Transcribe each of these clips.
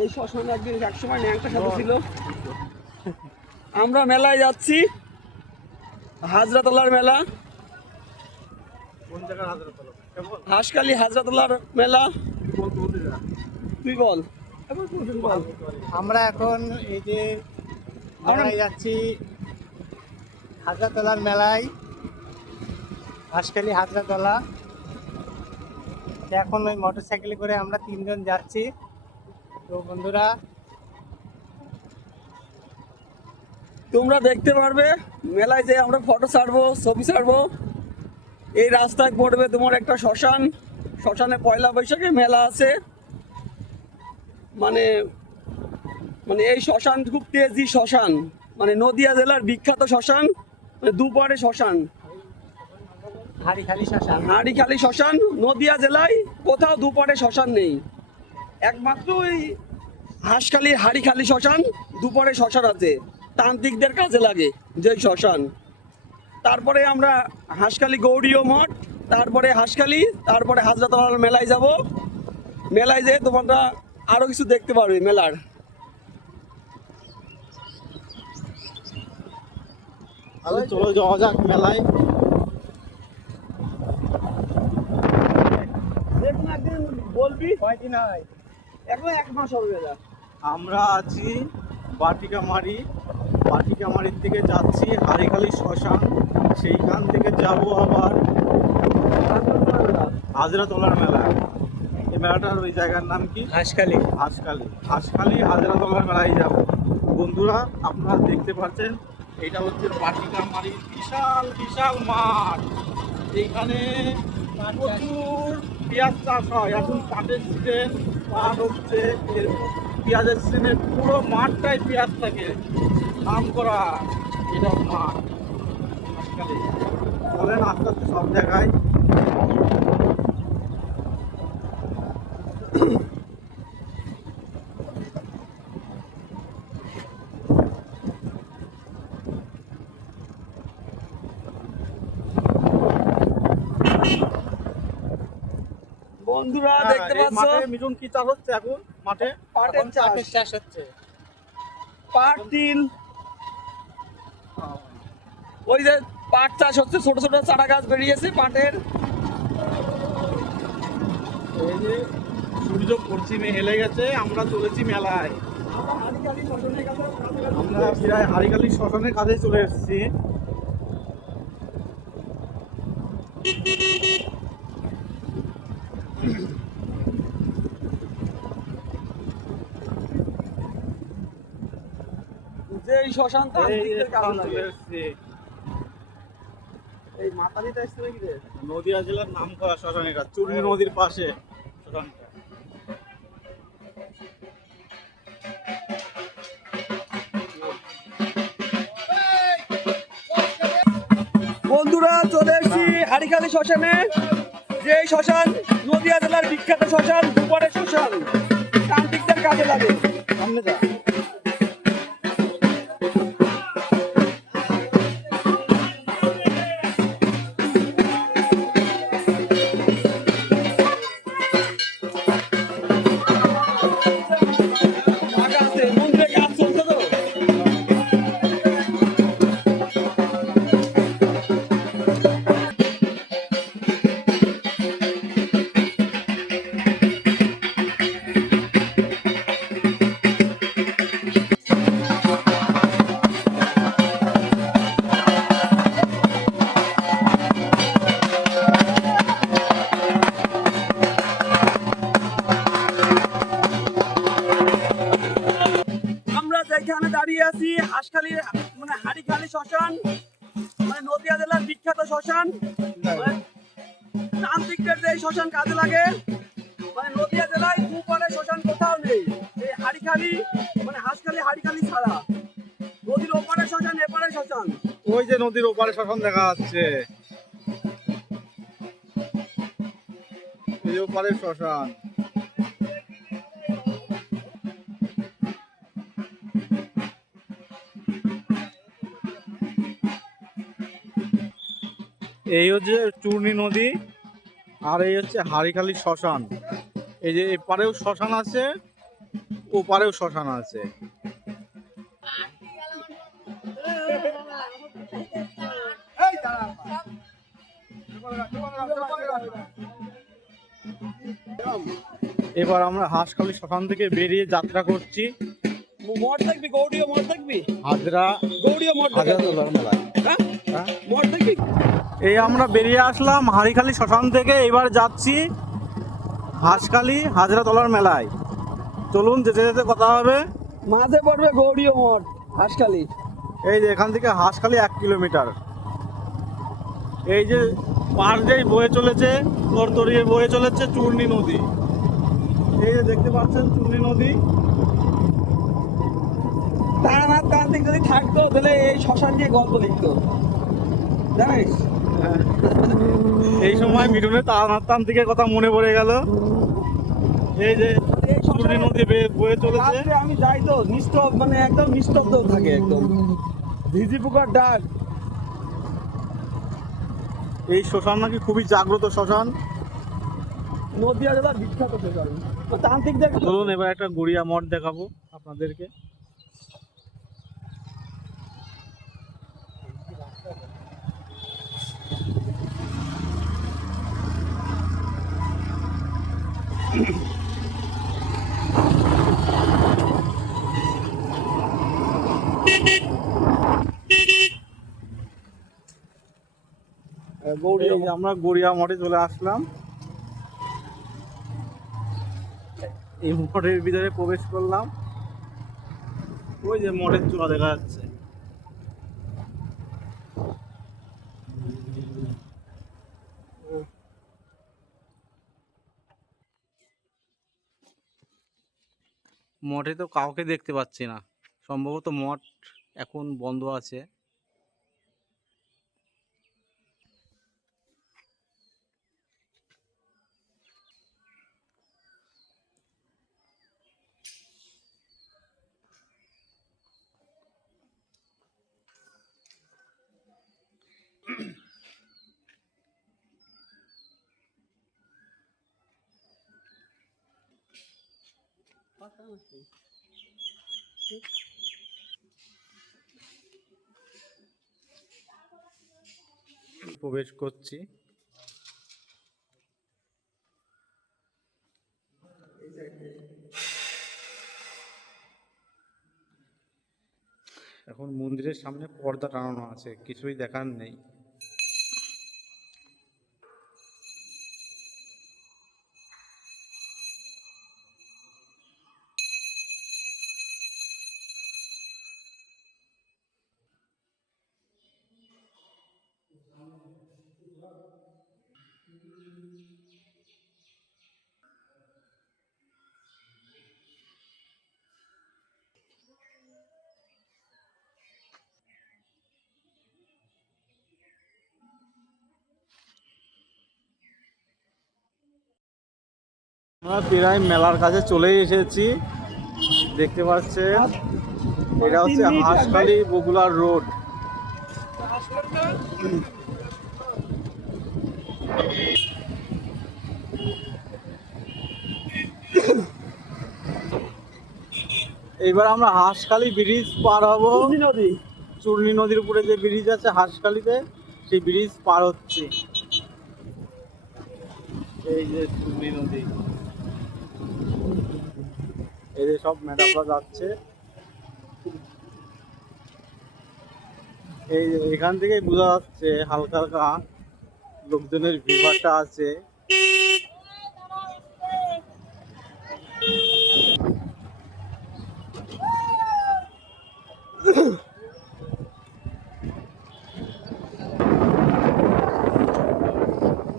এই শ্মশান একদিন একসময় ন্যাংটা সাথে ছিল। আমরা মেলায় যাচ্ছি, হাজরাতলার মেলা, হাঁসখালি হাজরাতলার মেলা। তুই বল। আমরা এখন এই যে মেলায় যাচ্ছি, হাজরাতলার মেলায়, হাঁসখালি হাজরাতলা। এখন ওই মোটরসাইকেলে করে আমরা 3 জন যাচ্ছি। তো বন্ধুরা, তোমরা দেখতে পারবে মেলায় যে আমরা ফটো ছাড়বো, ছবি ছাড়বো। এই রাস্তায় পড়বে তোমার একটা শ্মশান, শ্মশানে পয়লা বৈশাখে মেলা আছে। মানে মানে এই শ্মশান খুব তেজি শ্মশান, মানে নদিয়া জেলার বিখ্যাত শ্মশান, মানে দুপারে শ্মশান, হাড়িখালি শ্মশান। হাড়িখালি শ্মশান। নদিয়া জেলায় কোথাও দুপারে শ্মশান নেই, একমাত্র ওই হাঁসখালি হাড়িখালি শ্মশান দুপারে শ্মশান আছে, তান্ত্রিকদের কাজে লাগে যে শ্মশান। তারপরে আমরা হাঁসখালি গৌরীয় মঠ, তারপরে হাঁসখালি, তারপরে হাজরাতলার মেলায় যাব। মেলায় যেয়ে তোমরা আরো কিছু দেখতে পারবে মেলার। চলো যাওয়া যাক মেলায়। দেখুন একদিন বলবি কয়দিন হয়? এখন 1 মাস হবে মেলা। আমরা আছি বাটিকামারির থেকে যাচ্ছি হাড়িখালি শ্মশান, সেইখান থেকে যাব আবার হাজরাতলার মেলা। এই মেলাটার ওই জায়গার নাম কি? হাঁসখালি। হাঁসখালি হাজরাতলার মেলায় যাব। বন্ধুরা, আপনারা দেখতে পাচ্ছেন এটা হচ্ছে বাটিকামারির বিশাল বিশাল মাঠ। এইখানে প্রচুর পেঁয়াজ চাষ হয়। এখন পাটের সিজন, পাট হচ্ছে, পেঁয়াজের সিজনে পুরো মাঠটাই পেঁয়াজ থাকে নাম করা। এটা মাঠ আজকাল বলেন আস্তে আস্তে সব জায়গায়। বন্ধুরা দেখতে এই পাচ্ছ মাঠে মিঠুন কি চাষ হচ্ছে এখন মাঠে? পাটের চাষ, চাষ হচ্ছে। পাট, তিল। ওই যে পাট চাষ হচ্ছে, ছোট ছোট চারা গাছ বেরিয়েছে পাটের। এই যে সূর্য পশ্চিমে হেলে গেছে, আমরা চলেছি মেলায়। আমরা প্রায় হাড়িখালি শ্মশানের কাছে চলে এসেছি। যে এই শ্মশান এই তান্ত্রিকদের কাজে চলে লাগে। এসেছি। এই মাতালিটা এসছে নাকি রে? নদিয়া জেলার নাম করা শ্মশান, এটা চূর্ণী নদীর পাশে শ্মশানটা। বন্ধুরা চলে এসেছি হাড়িখালি শ্মশানে, যে এই শ্মশান নদিয়া জেলার বিখ্যাত শ্মশান, দুপারে শ্মশান, তান্ত্রিকদের কাজে লাগে। সামনে যা। ফাঁকা আছে, মন্দিরে কাজ চলছে তো। আমরা যেখানে দাঁড়িয়ে আছি হাঁসখালি, মানে হাড়িখালি শ্মশান, মানে নদিয়া জেলার বিখ্যাত শ্মশান, মানে তান্ত্রিকদের যে এই শ্মশান কাজে লাগে। মানে নদিয়া জেলায় দুপারে শ্মশান কোথাও নেই, এই হাড়িখালি, মানে হাঁসখালি হাড়িখালি ছাড়া। নদীর ওপারে শ্মশান, এপারে শ্মশান। ওই যে নদীর ওপারে শ্মশান দেখা যাচ্ছে, এই যে ওপারে শ্মশান। এই হচ্ছে চূর্ণী নদী, আর এই হচ্ছে হাড়িখালি শ্মশান। এই যে এপারেও শ্মশান আছে, ওপারেও শ্মশান আছে। এবার আমরা হাঁসখালি শ্মশান থেকে বেরিয়ে যাত্রা করছি মঠ দেখবি, গৌড়ীয় মঠ দেখবি, হাজরা গৌড়ীয় মঠ দেখবি। তোলার মেলায়। হ্যাঁ মঠ দেখবি। এই আমরা বেরিয়ে আসলাম হাড়িখালি শ্মশান থেকে, এবার যাচ্ছি হাঁসখালি হাজরা তোলার মেলায়। চলুন যেতে যেতে কথা হবে। মাঝে পড়বে গৌড়ীয় মঠ হাঁসখালি। এই যে এখান থেকে হাঁসখালি 1 কিলোমিটার। এই যে পার যেই বয়ে চলেছে, তরতরিয়ে বয়ে চলেছে চূর্ণী নদী। এই যে দেখতে পাচ্ছেন চূর্ণী নদী। তারানাথ তান্ত্রিক যদি থাকতো তাহলে এই শ্মশান নিয়ে গল্প লিখতো, জানিস? এই সময় মিঠুনের তারানাথ তান্ত্রিকের কথা মনে পড়ে গেল। এই যে এই চূর্ণী শ্মশানে নদী বয়ে চলেছে। রাত্রে আমি যাই তো নিস্তব্ধ, মানে একদম নিস্তব্ধ থাকে, একদম ঝিঝি পোকার ডাক। এই শ্মশান নাকি খুবই জাগ্রত শ্মশান। নদিয়া জেলার বিখ্যাত শ্মশান। তান্ত্রিকদের চলুন এবার একটা গড়িয়া মঠ দেখাবো আপনাদেরকে। গৌড়ীয় এই যে আমরা গড়িয়া মঠে চলে আসলাম। এই মঠের ভিতরে প্রবেশ করলাম। ওই যে মঠের চূড়া দেখা যাচ্ছে। মঠে তো কাউকে দেখতে পাচ্ছি না, সম্ভবত মঠ এখন বন্ধ আছে। প্রবেশ করছি। এখন মন্দিরের সামনে পর্দা টানানো আছে, কিছুই দেখার নেই। আমরা প্রায় মেলার কাছে চলেই এসেছি, দেখতে পাচ্ছেন। এটা হচ্ছে হাঁসখালি বগুড়ার রোড। এইবার আমরা হাঁসখালি ব্রিজ পার হব। নদী, চূর্ণী নদীর উপরে যে ব্রিজ আছে হাঁসখালিতে, সেই ব্রিজ পার হচ্ছে। এই যে চূর্ণী নদী, এই যে সব মেধাবরা যাচ্ছে। এই যে এখান থেকে বোঝা যাচ্ছে হালকা হালকা লোকজনের ভিড়ভাট্টা আছে।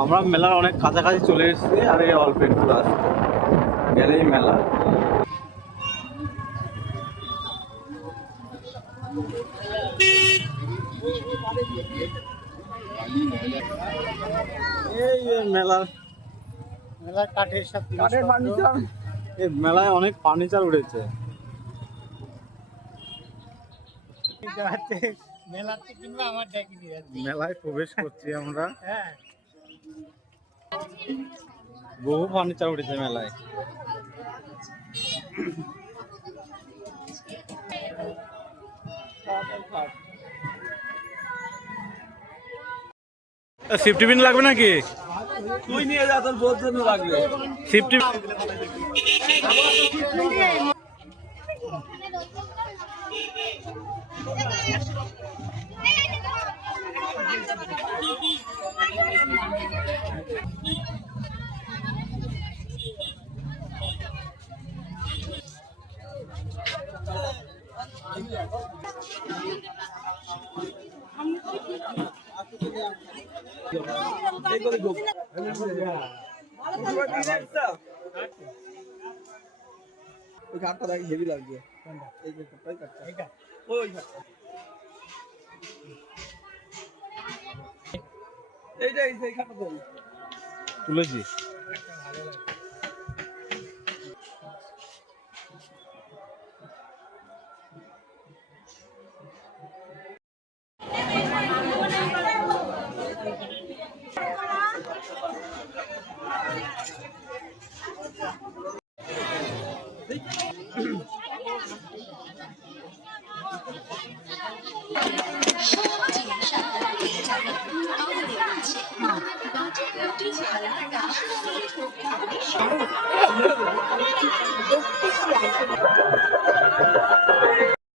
আমরা মেলার অনেক কাছাকাছি চলে এসেছি, আর এই অল্প একটু রাস্তা গেলেই মেলা। এই যে মেলার কাঠের সব কাঠের ফার্নিচার। এই মেলায় অনেক ফার্নিচার উঠেছে। মেলাতে কিংবা আমার ডেকে দিয়ে যাচ্ছে। মেলায় প্রবেশ করছি আমরা। হ্যাঁ, বহু ফার্নিচার উঠেছে মেলায়। সেফটি পিন লাগবে নাকি? তুই নিয়ে যা, তোর বোধ জন্য লাগবে। সেফটি এই করে ঢোক। ওই ঘাটটা দেখ, হেভি লাগবে। এই যে ওই ঘাটটা। ওই ঘাটটা। এইটা এই ঘাটটা ধর। তুলেছি।